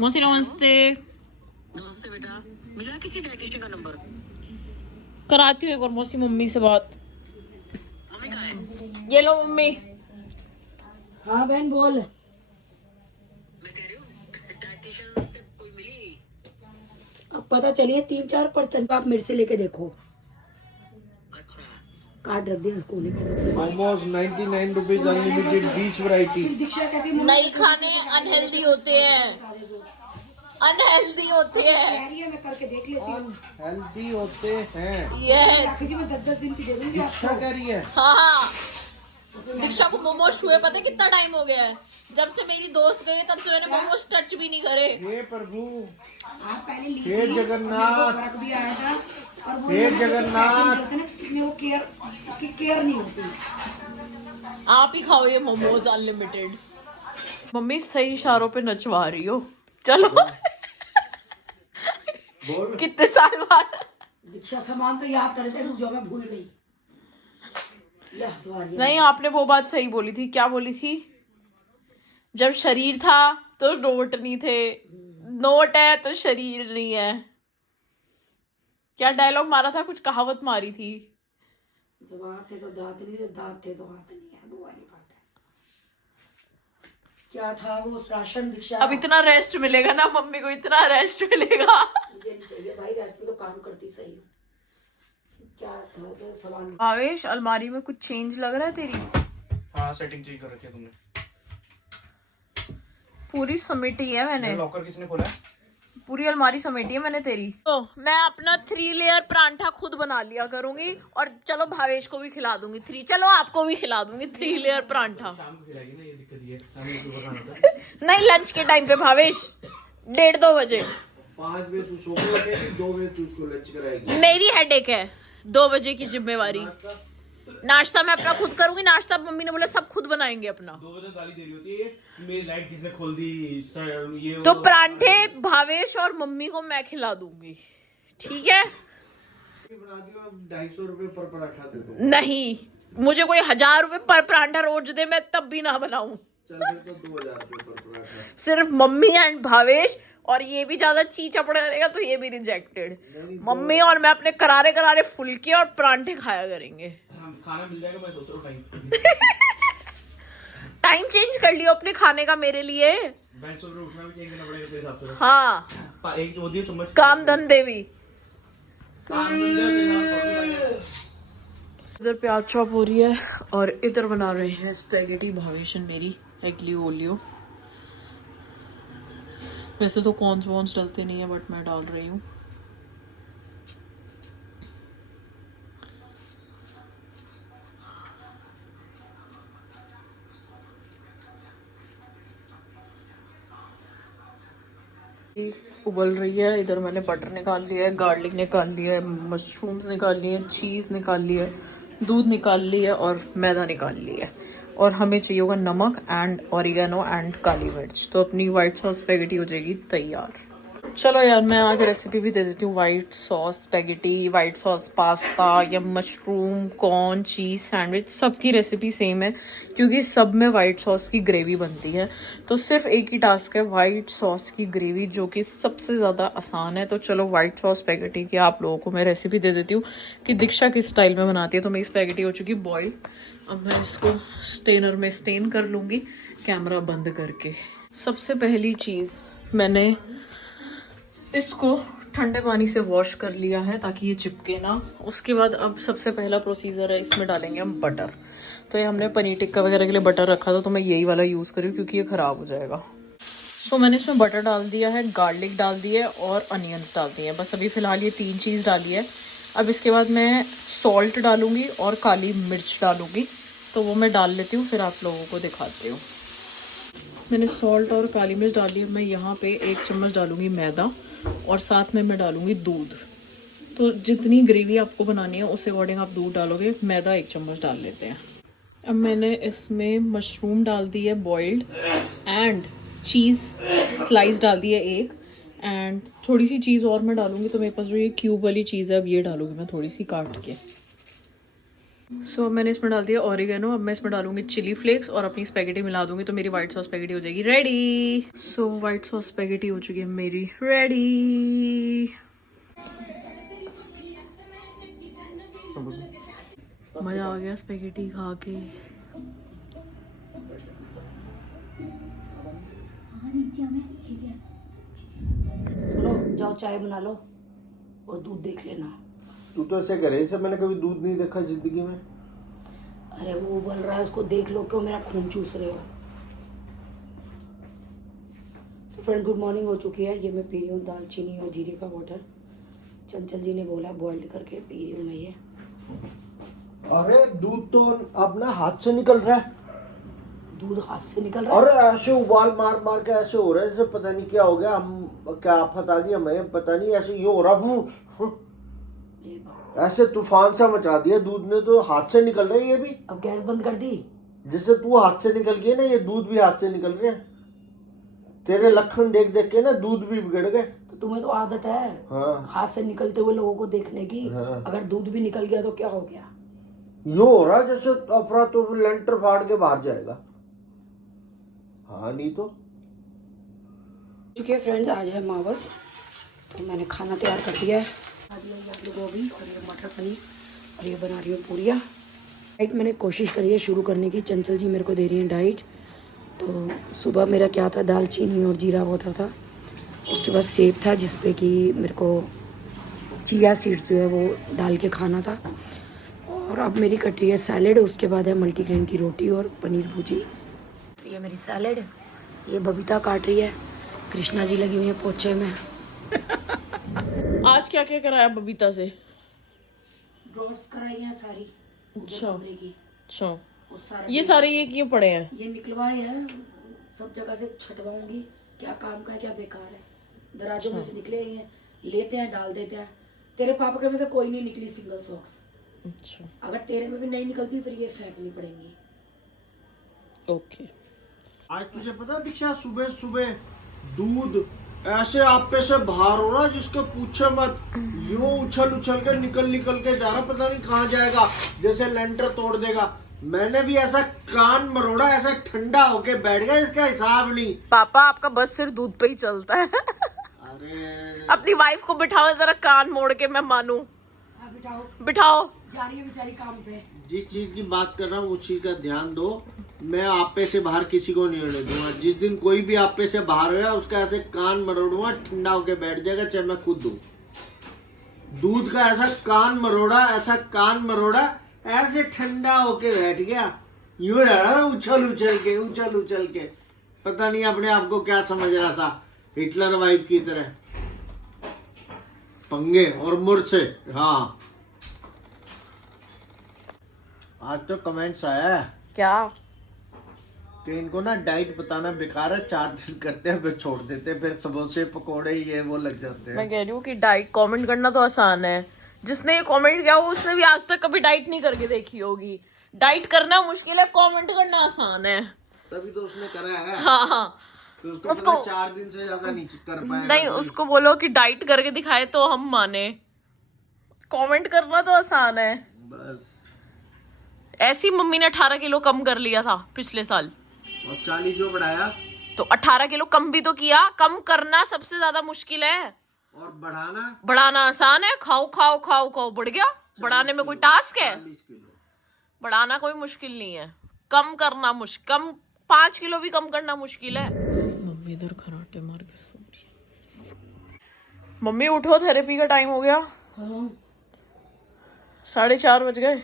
मौसी नमस्ते। नमस्ते बेटा, मिला किसी डाइटिशियन का नंबर? कराती हूँ एक बार मौसी मम्मी से बात। मम्मी कहाँ है? ये लो मम्मी। हाँ बहन बोल। मैं कह रही हूँ डाइटिशियन से कोई मिली? अब पता चलिए 3-4% आप मेरे से लेके देखो। अच्छा, कार्ड रख दिया school momos 99 rupees unlimited 20 variety. Diksha कहती नहीं खाने अनहेल्दी होते हैं, अनहेल्दी होते हैं। मैं करके देख लेती हूँ। हेल्दी होते हैं। यस जी मैं 10-10 दिन की दे दूंगी दीक्षा कह रही है। हाँ। दीक्षा को मोमोज छुए पता है कितना टाइम हो गया है? जब से मेरी दोस्त गई तब से मैंने मोमोज टच भी नहीं करे। हे प्रभु, आप पहले ली हे थी, जगन्नाथ, फर्क भी आया था। और वो हे है ना, जगन्नाथ। ऐसे ना किसी वो केयर, उसकी केयर नहीं होती। आप ही खाओ ये मोमोज अनलिमिटेड। मम्मी सही इशारों पे नचवा रही हो। चलो बोल। कितने साल बाद। दीक्षा सामान तो याद कर दे, जो मैं भूल गई। ले हंसवा रही है। नहीं आपने वो बात सही बोली थी। क्या बोली थी? जब शरीर था तो नोट नहीं थे, नोट है तो शरीर नहीं है। क्या डायलॉग मारा था? कुछ कहावत मारी थी। जब हाथ थे तो दांत नहीं, जब दांत थे तो हाथ नहीं है, वो वाली बात है। क्या था वो राशन दीक्षा? अब इतना रेस्ट मिलेगा ना मम्मी को, इतना रेस्ट मिलेगा। मुझे नहीं चाहिए भाई, रेस्ट में तो काम करती सही हूँ। क्या था तो सवाल? आवेश अलमारी में कुछ चेंज लग रहा है तेरी? हाँ सेटिंग चेंज कर रखी है तुमने। पूरी समेटी है मैंने। लॉकर किसने खोला है? पूरी अलमारी समेटी है मैंने तेरी। तो मैं अपना 3 लेयर परांठा खुद बना लिया करूंगी और चलो भावेश को भी खिला दूंगी। चलो आपको भी खिला दूंगी 3 लेयर परांठा। शाम को खिलाएगी ना, ये दिक्कत ये है। नहीं लंच के टाइम पे भावेश 1:30-2 बजे 5 बजे तू सो के उठेगी, 2 बजे तू उसको लंच कराएगी। मेरी हेडेक है 2 बजे की जिम्मेवारी। नाश्ता मैं अपना खुद करूंगी। नाश्ता मम्मी ने बोला सब खुद बनाएंगे अपना। 2 बजे गाली दे रही होती है, मेरी लाइट किसने खोल दी, ये तो परांठे भावेश और मम्मी को मैं खिला दूंगी, ठीक है? बना दियो। 250 रुपए पर पराठा दे दो। नहीं, मुझे कोई 1000 रुपए पर परांठा रोज दे मैं तब भी ना बनाऊं। चल फिर तो 2000 रुपए पर पराठा। सिर्फ मम्मी एंड भावेश, और ये भी ज्यादा चीचा पड़ेगा तो ये भी रिजेक्टेड। मम्मी और मैं अपने करारे करारे फुलके और परांठे खाया करेंगे। खाना मिल जाएगा, मैं सोच रहा हूँ टाइम। टाइम चेंज कर लियो अपने खाने का मेरे लिए। बैंक सुबह उठना भी चेंज करना पड़ेगा तेरे हिसाब से। हाँ, एक जो दिए चम्मच काम धंधे भी। काम मिल जाए तेरे साथ। इधर प्याज चॉप हो रही है और इधर बना रहे हैं स्पेगेटी भावेशन मेरी एग्लियो ओलियो। वैसे तो कॉर्न्स वॉन्स डलते नहीं है बट मैं डाल रही हूँ। उबल रही है। इधर मैंने बटर निकाल लिया है, गार्लिक निकाल लिया है, मशरूम्स निकाल लिए हैं, चीज़ निकाल लिया है, दूध निकाल लिया है और मैदा निकाल लिया है। और हमें चाहिए होगा नमक एंड ऑरिगेनो एंड काली मिर्च। तो अपनी वाइट सॉस स्पेगेटी हो जाएगी तैयार। चलो यार मैं आज रेसिपी भी दे देती हूँ। White sauce spaghetti, white sauce pasta या मशरूम कॉर्न चीज़ सैंडविच, सबकी रेसिपी सेम है क्योंकि सब में वाइट सॉस की ग्रेवी बनती है। तो सिर्फ एक ही टास्क है वाइट सॉस की ग्रेवी, जो कि सबसे ज़्यादा आसान है। तो चलो वाइट सॉस स्पेगेटी की आप लोगों को मैं रेसिपी दे देती हूँ कि दीक्षा किस स्टाइल में बनाती है। तो मेरी स्पेगेटी हो चुकी बॉयल। अब मैं इसको स्टेनर में स्टेन कर लूँगी कैमरा बंद करके। सबसे पहली चीज़, मैंने इसको ठंडे पानी से वॉश कर लिया है ताकि ये चिपके ना। उसके बाद अब सबसे पहला प्रोसीजर है, इसमें डालेंगे हम बटर। तो ये हमने पनीर टिक्का वगैरह के लिए बटर रखा था तो मैं यही वाला यूज़ करी क्योंकि ये ख़राब हो जाएगा। सो मैंने इसमें बटर डाल दिया है, गार्लिक डाल दिया है और अनियंस डाल दिए हैं। बस अभी फ़िलहाल ये 3 चीज़ डाली है। अब इसके बाद मैं सॉल्ट डालूँगी और काली मिर्च डालूँगी। तो वो मैं डाल लेती हूँ, फिर आप लोगों को दिखाती हूँ। मैंने सॉल्ट और काली मिर्च डाली है। मैं यहाँ पे 1 चम्मच डालूँगी मैदा और साथ में मैं डालूँगी दूध। तो जितनी ग्रेवी आपको बनानी है उस अकॉर्डिंग आप दूध डालोगे। मैदा 1 चम्मच डाल लेते हैं। अब मैंने इसमें मशरूम डाल दी है बॉइल्ड एंड चीज़ स्लाइस डाल दी है 1 एंड थोड़ी सी चीज़ और मैं डालूँगी। तो मेरे पास जो ये क्यूब वाली चीज़ है अब ये डालूँगी मैं थोड़ी सी काट के। सो मैंने इसमें डाल दिया ऑरिगेनो। अब मैं इसमें डालूंगी चिली फ्लेक्स और अपनी स्पेगेटी मिला दूंगी तो मेरी व्हाइट सॉस स्पेगेटी हो जाएगी रेडी। सो व्हाइट सॉस स्पेगेटी हो चुकी है मेरी रेडी। मजा आ गया स्पेगेटी खा के। सुनो, जाओ चाय बना लो और दूध देख लेना। तू तो ऐसे करे, इसे मैंने कभी दूध नहीं देखा जिंदगी में। अरे वो उबल रहा है, उसको देख लो, क्यों मेरा खून चूस रहे हो। तो फ्रेंड गुड मॉर्निंग हो चुकी है। ये मैं पी रही हूँ दालचीनी और जीरे का वाटर। चंचल जी ने बोला बॉइल्ड करके पी रही हूँ मैं ये। अरे दूध तो अपना हाथ से निकल रहा है। दूध हाथ से निकल रहा है। और ऐसे उबाल मार मार के ऐसे हो रहा है जैसे पता नहीं क्या हो गया, हम क्या आफत आ गई हमें पता नहीं, ऐसे यूं हो रहा हूँ। ये बात। ऐसे तूफान सा मचा दिया दूध ने, तो हाथ से निकल रहा है ये भी। अब गैस बंद कर दी। जैसे तू हाथ से निकल गई ना, ये दूध भी हाथ से निकल रहे हैं। तेरे लक्षण देख देख के ना दूध भी बिगड़ गए। तो तुम्हें तो आदत है हाँ। हाथ से निकलते हुए लोगों को देखने की। हाँ। अगर दूध भी निकल गया तो क्या हो गया। यूं हो रहा जैसे अफरा तो लेंटर फाड़ के बाहर जाएगा। हाँ नहीं तो। चुके फ्रेंड्स, आज है अमावस तो मैंने खाना तैयार कर दिया है। आज ये आलू गोभी और ये मटर पनीर और ये बना रही हूँ पूरियाँ। डाइट मैंने कोशिश करी है शुरू करने की। चंचल जी मेरे को दे रही हैं डाइट। तो सुबह मेरा क्या था, दालचीनी और जीरा वाटर था। उसके बाद सेब था जिसपे कि मेरे को चिया सीड्स जो है वो डाल के खाना था। और अब मेरी कट रही है सैलेड। उसके बाद है मल्टीग्रेन की रोटी और पनीर भुजी। ये मेरी सैलेड। ये बबीता काट रही है। कृष्णा जी लगी हुई है पोछे में। आज क्या क्या कराया बबीता से? ड्रॉस कराई है सारी। अच्छा। कमरे की। अच्छा, और सारा ये सारे ये क्यों पड़े हैं? ये निकलवाए हैं, सब जगह से छटवाऊंगी। क्या काम का है क्या बेकार है। दराजों में से निकले हैं, लेते हैं डाल देते हैं। तेरे पापा के में तो कोई नहीं निकली सिंगल सॉक्स। अच्छा अगर तेरे में भी नहीं निकलती फिर ये फेंकनी पड़ेंगी। ओके। आज तुझे पता दीक्षा, सुबह सुबह दूध ऐसे आप पे से बाहर हो रहा जिसके पूछे मत। यूं उछल उछल के निकल के जा रहा, पता नहीं कहाँ जाएगा, जैसे लेंटर तोड़ देगा। मैंने भी ऐसा कान मरोड़ा, ऐसा ठंडा होके बैठ गया, इसका हिसाब नहीं। पापा आपका बस सिर्फ दूध पे ही चलता है। अरे अपनी वाइफ को बिठाओ जरा, कान मोड़ के मैं मानूं। हाँ बिठाओ, बिठाओ। जा रही है बेचारी काम पे। जिस चीज की बात कर रहा हूँ उस चीज का ध्यान दो। मैं आप पे से बाहर किसी को नहीं होने दूंगा। जिस दिन कोई भी आप पे से बाहर होगा उसका ऐसे कान मरोड़ूंगा, ठंडा होके बैठ जाएगा, चाहे मैं खुद दूं। दूध का ऐसा कान मरोड़ा ऐसे ठंडा होके बैठ गया। यूं रहा उछल उछल के पता नहीं अपने आप को क्या समझ रहा था, हिटलर वाइफ की तरह। पंगे और मुर्छे। हाँ, आज तो कमेंट्स आया है क्या? कि इनको ना डाइट बताना बेकार है, 4 दिन करते हैं फिर छोड़ देते हैं, फिर समोसे पकोड़े ये वो लग जाते हैं। मैं कह रही हूँ कि डाइट कमेंट करना तो आसान है। जिसने ये कमेंट किया हो उसने भी आज तक कभी डाइट नहीं करके देखी होगी। डाइट करना मुश्किल है, कमेंट करना आसान है। तभी तो उसने करा है। हाँ तो उसको 4 दिन से ज्यादा नहीं कर पाया। नहीं, उसको बोलो कि डाइट करके दिखाए तो हम माने। कमेंट करना तो आसान है। बस। ऐसी मम्मी ने 18 किलो कम कर लिया था पिछले साल। और 40 जो बढ़ाया तो 18 किलो कम भी तो किया। कम करना सबसे ज्यादा मुश्किल है, और बढ़ाना आसान है। खाओ खाओ खाओ खाओ, बढ़ गया। बढ़ाने में कोई टास्क है? 40 किलो बढ़ाना कोई मुश्किल नहीं है, कम करना मुश्किल। 5 किलो भी कम करना मुश्किल है। मम्मी इधर खराटे मार के सो रही है। मम्मी उठो, थेरेपी का टाइम हो गया। हाँ। 4:30 बज गए।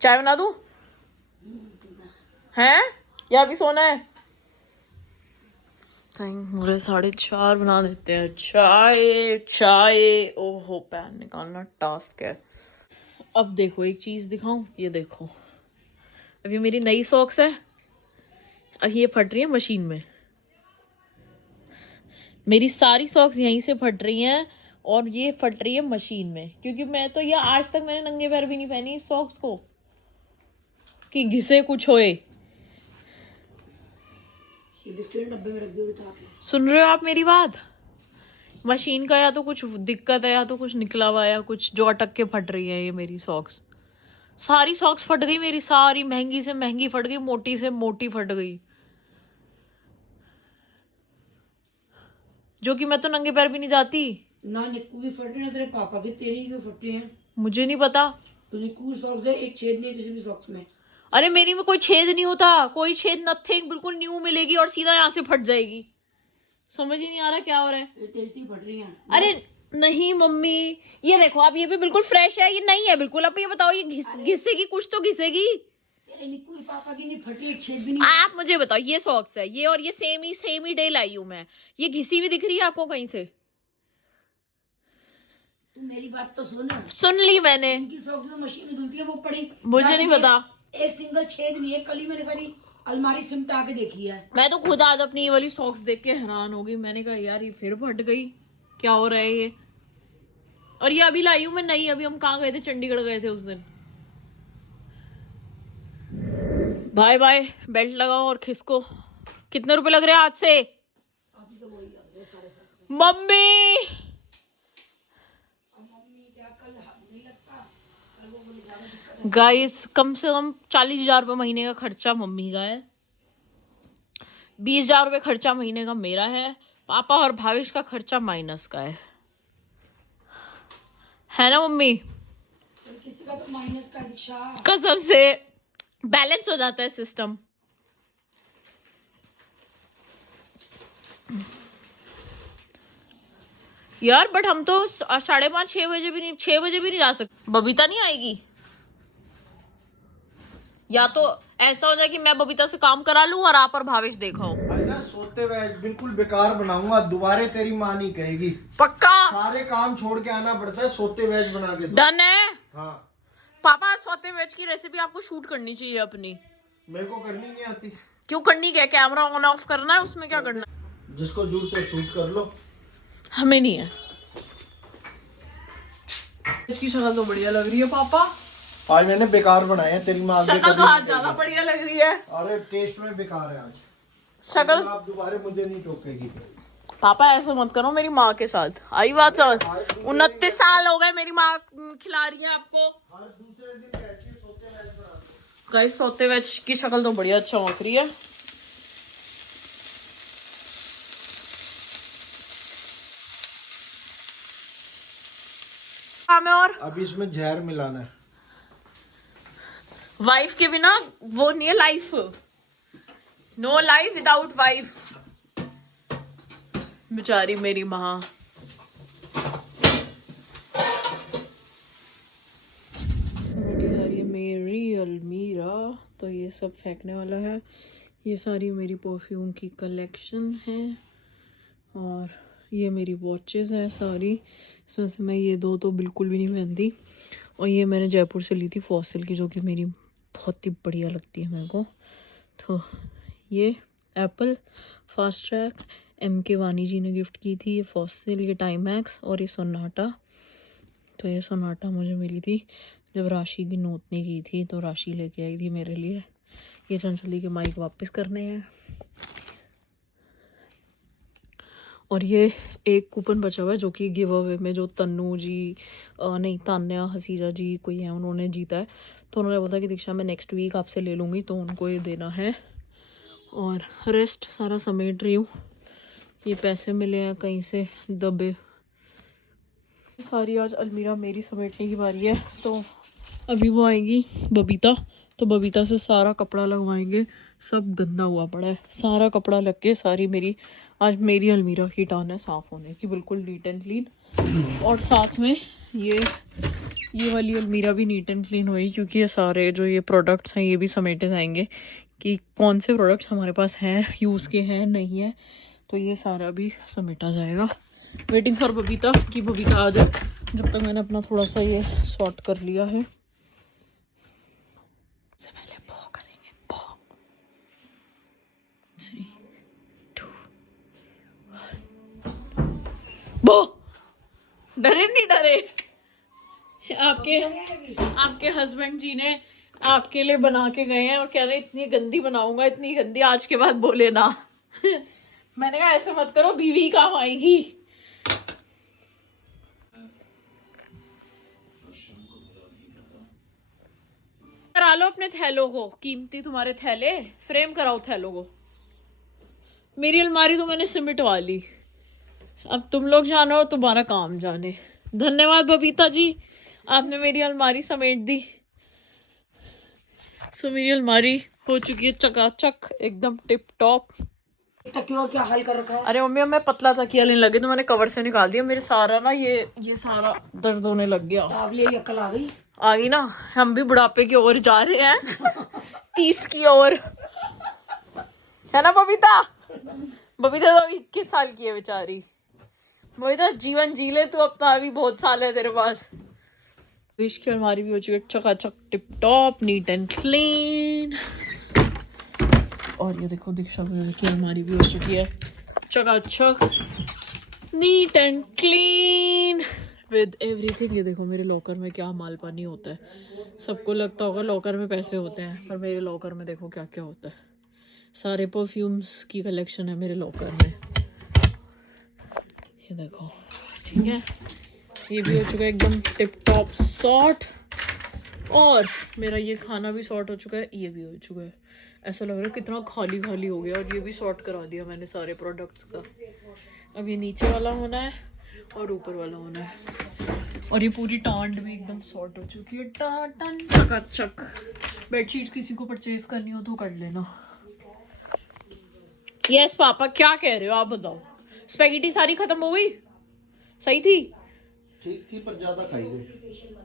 चाय बना दूं? हैं या अभी सोना है? मुझे 4:30 बना देते हैं। चाय ओहो, पैन निकालना टास्क है। अब देखो एक चीज दिखाऊं, ये देखो। अभी मेरी नई सॉक्स है, अब ये फट रही है मशीन में। मेरी सारी सॉक्स यहीं से फट रही हैं और ये फट रही है मशीन में, क्योंकि मैं तो ये आज तक मैंने नंगे पैर भी नहीं पहनी इस सॉक्स को कि घिसे कुछ होए। ये बिस्किट डब्बे में रख दियो बिठा के। सुन रहे हो आप मेरी बात? मशीन का या तो कुछ दिक्कत है या तो कुछ निकला हुआ है या कुछ, जो अटक के फट रही है ये मेरी सॉक्स। सारी सॉक्स फट गई मेरी, सारी महंगी से महंगी फट गई, मोटी से मोटी फट गई। जो कि मैं तो नंगे पैर भी नहीं जाती। ना निक्कू की फटी ना तेरे पापा की, तेरी क्यों फटी है? मुझे नहीं पता। तो निक्कू सॉक्स है, एक छेद नहीं है किसी भी सॉक्स में। अरे मेरी में कोई छेद नहीं होता, कोई छेद, नथिंग, बिल्कुल न्यू मिलेगी और सीधा यहाँ से फट जाएगी। समझ ही नहीं आ रहा क्या हो रहा है। ये तेरी से ही फट रही है। अरे नहीं मम्मी, ये देखो आप, ये भी बिल्कुल फ्रेश है, ये नहीं है बिल्कुल। आप ये बताओ, ये घिसेगी, कुछ तो घिसेगी। तेरे निक्कू के पापा की नहीं फटी, एक छेद भी नहीं। आप मुझे बताओ, ये सॉक्स है, ये और ये सेम ही डे लाई हूं मैं, ये घिसी हुई दिख रही है आपको कहीं से? तू मेरी बात तो सुन ली मैंने। इनकी सॉक्स में मशीन में धुलती है, वो पड़ी। मुझे नहीं पता। एक सिंगल छेद नहीं है। कल ही मैंने सारी अलमारी सिमटा के देखी है। मैं तो खुद आज अपनी ये वाली सॉक्स देख के हैरान हो गई। मैंने कहा यार ये फिर फट गई, क्या हो रहा है ये। और ये अभी लाई हूं मैं नई। अभी हम कहाँ गए थे? चंडीगढ़ गए थे उस दिन। बाय बाय, बेल्ट लगाओ और खिसको। कितने रुपए लग रहे हैं आज से? मम्मी गाइस, कम से कम 40,000 रुपये महीने का खर्चा मम्मी का है, 20,000 रुपये खर्चा महीने का मेरा है, पापा और भाविश का खर्चा माइनस का है ना मम्मी? किसी का तो माइनस का दीक्षा। कसम से बैलेंस हो जाता है सिस्टम। यार बट हम तो 5:30 6 बजे भी नहीं, 6 बजे भी नहीं जा सकते। बबीता नहीं आएगी? या तो ऐसा हो जाए कि मैं बबीता से काम करा लूं और आप और भावेश देखो। ना सोते हुए बिल्कुल बेकार बनाऊंगा, दोबारा तेरी माँ नहीं कहेगी। पक्का? सारे काम छोड़ के आना पड़ता है, सोते वेज बना के दो। डन है। हाँ पापा, सोते वेज की रेसिपी आपको शूट करनी चाहिए अपनी। मेरे को करनी नहीं आती। क्यों करनी? क्या कैमरा ऑन ऑफ करना है उसमें? क्या करना है? जिसको जरूरत है शूट कर लो, हमें नहीं है। इसकी शक्ल तो बढ़िया लग रही है पापा। आज मैंने बेकार बनाए हैं, तेरी माँ शक्ल तो आज ज्यादा बढ़िया लग रही है। अरे टेस्ट में बेकार है आज शक्ल। आप दोबारा मुझे नहीं टोकेगी। पापा ऐसे मत करो मेरी माँ के साथ। आई बात समझ? 29 साल हो गए, मेरी माँ खिला रही है आपको। हर दूसरे दिन कैसे सोते वेज बना दो। गाइस, सोते वेज की शक्ल तो बढ़िया चमक रही है। में और अब इसमें जहर मिलाना है। वाइफ के बिना वो नहीं है life. No life without wife. बेचारी मेरी माँ। मेरी अलमीरा तो ये सब फेंकने वाला है। ये सारी मेरी परफ्यूम की कलेक्शन है और ये मेरी वॉचेस है सारी। इसमें से मैं ये दो तो बिल्कुल भी नहीं पहनती, और ये मैंने जयपुर से ली थी फॉसिल की, जो कि मेरी बहुत ही बढ़िया लगती है मेरे को। तो ये एप्पल फास्ट ट्रैक MK वानी जी ने गिफ्ट की थी। ये फॉसिल, ये टाइमैक्स और ये सोनाटा। तो ये सोनाटा मुझे मिली थी जब राशि की नोतनी की थी, तो राशि लेके आई थी मेरे लिए। ये चंचली के माइक वापस करने हैं। और ये एक कूपन बचा हुआ है जो कि गिव अवे में जो तन्नू जी नहीं तान्या हसीजा जी कोई है, उन्होंने जीता है। तो उन्होंने बोला कि दीक्षा मैं नेक्स्ट वीक आपसे ले लूँगी, तो उनको ये देना है। और रेस्ट सारा समेट रही हूँ। ये पैसे मिले हैं कहीं से दबे। सारी आज अलमीरा मेरी समेटने की बारी है। तो अभी वो आएगी बबीता, तो बबीता से सारा कपड़ा लगवाएंगे। सब गंदा हुआ पड़ा है, सारा कपड़ा लग के सारी मेरी आज मेरी अलमीरा की टर्न है साफ़ होने की, बिल्कुल नीट एंड क्लीन। और साथ में ये वाली अलमीरा भी नीट एंड क्लीन हुई, क्योंकि ये सारे जो ये प्रोडक्ट्स हैं ये भी समेटे जाएंगे कि कौन से प्रोडक्ट्स हमारे पास हैं, यूज़ के हैं नहीं है। तो ये सारा भी समेटा जाएगा। वेटिंग फॉर बबीता कि बबीता आ जाए, जब तक मैंने अपना थोड़ा सा ये सॉर्ट कर लिया है। सबसे पहले पॉ करेंगे, पॉ। 3 2 1 बो। डरे नहीं डरे? आपके हस्बैंड जी ने आपके लिए बना के गए हैं और कह रहे इतनी गंदी बनाऊंगा, इतनी गंदी, आज के बाद बोले ना। मैंने कहा ऐसे मत करो, बीवी काम आएगी। करा लो अपने थैलों को, कीमती तुम्हारे थैले, फ्रेम कराओ थैलों को। मेरी अलमारी तो मैंने सिमटवा ली, अब तुम लोग जानो, तुम्हारा काम जाने। धन्यवाद बबीता जी, आपने मेरी अलमारी समेट दी। सो मेरी अलमारी हो चुकी है चकाचक, एकदम टिप टॉप। तकियों क्या हाल कर रखा है। अरे मम्मी, अब मैं पतला तकिया लेने लगी तो मैंने कवर से निकाल दिया। मेरे सारा ना ये सारा दर्द होने लग गया। तावले ये अकल आ गई। आ गई ना, हम भी बुढ़ापे की ओर जा रहे हैं 30 की ओर, है ना बबीता? बबीता तो 21 साल की है बेचारी। बबीता जीवन जी ले तू अपना, अभी बहुत साल है तेरे पास। विश की अलमारी भी हो चुकी है चकाचक, tip top, neat and clean. और ये देखो दीक्षा की अलमारी भी हो चुकी है चकाचक, neat and clean with everything. ये देखो मेरे लॉकर में क्या माल पानी होता है। सबको लगता होगा लॉकर में पैसे होते हैं, पर मेरे लॉकर में देखो क्या क्या होता है। सारे परफ्यूम्स की कलेक्शन है मेरे लॉकर में, ये देखो। ठीक है, ये भी हो चुका है एकदम टिप टॉप सॉर्ट। और मेरा ये खाना भी सॉर्ट हो चुका है, ये भी हो चुका है। ऐसा लग रहा है कितना खाली खाली हो गया। और ये भी सॉर्ट करा दिया मैंने सारे प्रोडक्ट्स का। अब ये नीचे वाला होना है और ऊपर वाला होना है। और ये पूरी टांड भी एकदम सॉर्ट हो चुकी है, टाटन चकाचक। बेडशीट किसी को परचेज करनी हो तो कर लेना। यस पापा, क्या कह रहे हो आप बताओ? स्पेगेटी सारी खत्म हो गई? सही थी? ठीक थी पर ज्यादा खाई गई।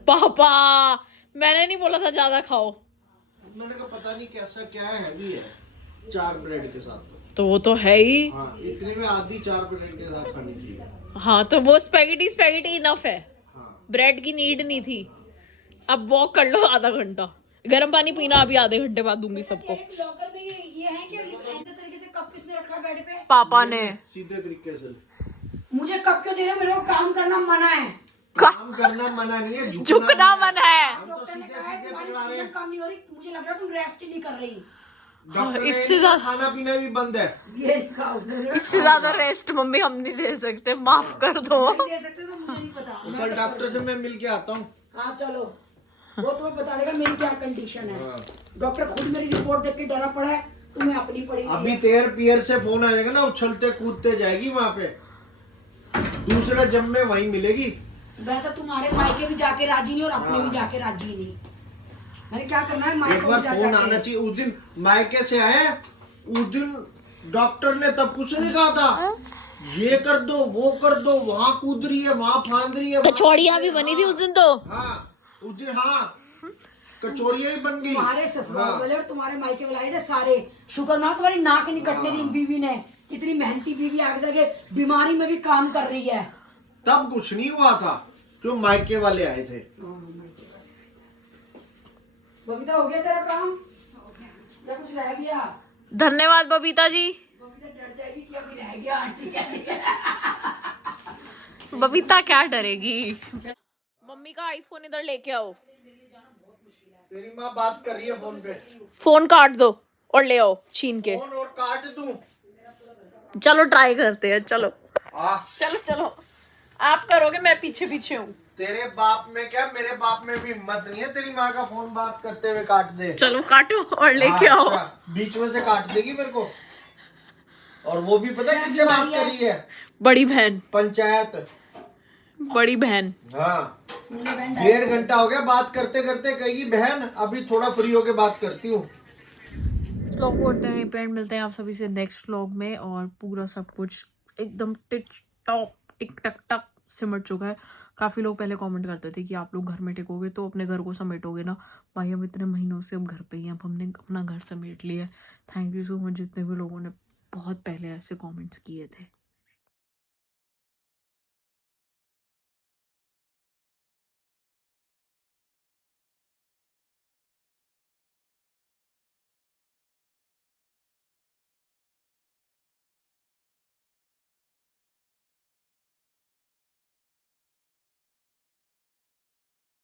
पापा मैंने नहीं बोला था ज्यादा खाओ। मैंने कहा पता नहीं कैसा क्या है, हैवी है 4 ब्रेड के साथ। तो वो तो है ही। हाँ, इतने में आधी 4 ब्रेड के साथ खानी चाहिए। हाँ तो वो स्पेगेटी इनफ है, हाँ। ब्रेड की नीड नहीं थी। अब वॉक कर लो आधा घंटा, गर्म पानी पीना अभी आधे घंटे बाद दूंगी सबको। लॉकर में ये है कि ऐसे तरीके से कप किसने रखा है बेड पे? पापा ने। सीधे तरीके से। मुझे कप क्यों दे रहे हो? मेरे को काम करना मना है। काम करना मना नहीं है, झुकना मन है। डॉक्टर ने कहा है तुम्हारी सीजन कम नहीं हो रही, मुझे लग रहा है तुम रेस्ट ही नहीं कर रही। डॉक्टर इससे ने ज्यादा खाना पीना भी बंद है। ये लिखा उसने। इससे ज्यादा रेस्ट मम्मी हम नहीं ले सकते, माफ कर दो। नहीं दे सकते तो मुझे नहीं पता। कल डॉक्टर से मैं मिल के आता हूँ। हाँ चलो, वो तुम्हें बता देगा मेरी क्या कंडीशन है। हाँ। डॉक्टर खुद मेरी रिपोर्ट देख के डरा पड़ा है, तुम्हें अपनी पड़ी हुई अभी है। तेर पियर से फोन आ जाएगा ना, उछलते कूदते जाएगी वहाँ पे। दूसरा जब में वहीं मिलेगी। मैं तो तुम्हारे मायके भी जाके राजी नहीं और अपने भी जाके राजी नहीं। मैंने क्या करना है, मायके एक बार भी जा फोन आना जाके। चाहिए। उस दिन मायके से आए, उस दिन डॉक्टर ने तब कुछ नहीं कहा था, ये कर दो वो कर दो, वहाँ कूद रही है वहाँ फांद रही है। कचौड़ियाँ भी बनी थी उस दिन तो। हाँ उस दिन, हाँ कचौरियाँ ही बन गई। तुम्हारे ससुराल वाले और तुम्हारे मायके वाले आए थे सारे। शुक्र ना तुम्हारी नाक नहीं कटने दी बीवी ने। इतनी मेहनती बीवी आगे जाके बीमारी में भी काम कर रही है। तब कुछ नहीं हुआ था, जो मायके वाले आए थे। बबीता हो गया तेरा काम या कुछ रह गया? धन्यवाद बबीता जी। बबीता डर जाएगी कि अभी रह गया आंटी कह रही है। बबीता क्या डरेगी? मम्मी का आईफोन इधर लेके आओ। तेरी माँ बात कर रही है फोन पे। फोन काट दो और ले आओ छीन के। फोन और काट दूं? चलो ट्राई करते हैं, चलो आ, चलो चलो। आप करोगे, मैं पीछे पीछे हूँ। तेरे बाप में क्या, मेरे बाप में भी हिम्मत नहीं है तेरी माँ का फोन बात करते हुए काट दे। चलो काटो और लेके हाँ, आओ। अच्छा, बीच में से काट देगी मेरे को। और वो भी पता किससे बात कर रही है? बड़ी बहन। पंचायत। बड़ी बहन। हाँ 1.5 घंटा हो गया बात करते करते, कहेगी बहन अभी थोड़ा फ्री होके बात करती हूँ। व्लॉग को यहीं पे एंड मिलते हैं आप सभी से नेक्स्ट व्लॉग में। और पूरा सब कुछ एकदम टिक टॉप टिक टक टक सिमट चुका है। काफ़ी लोग पहले कमेंट करते थे कि आप लोग घर में टिकोगे तो अपने घर को समेटोगे ना। भाई हम इतने महीनों से अब घर पे ही हैं, अब हमने अपना घर समेट लिया है। थैंक यू सो मच जितने भी लोगों ने बहुत पहले ऐसे कमेंट्स किए थे।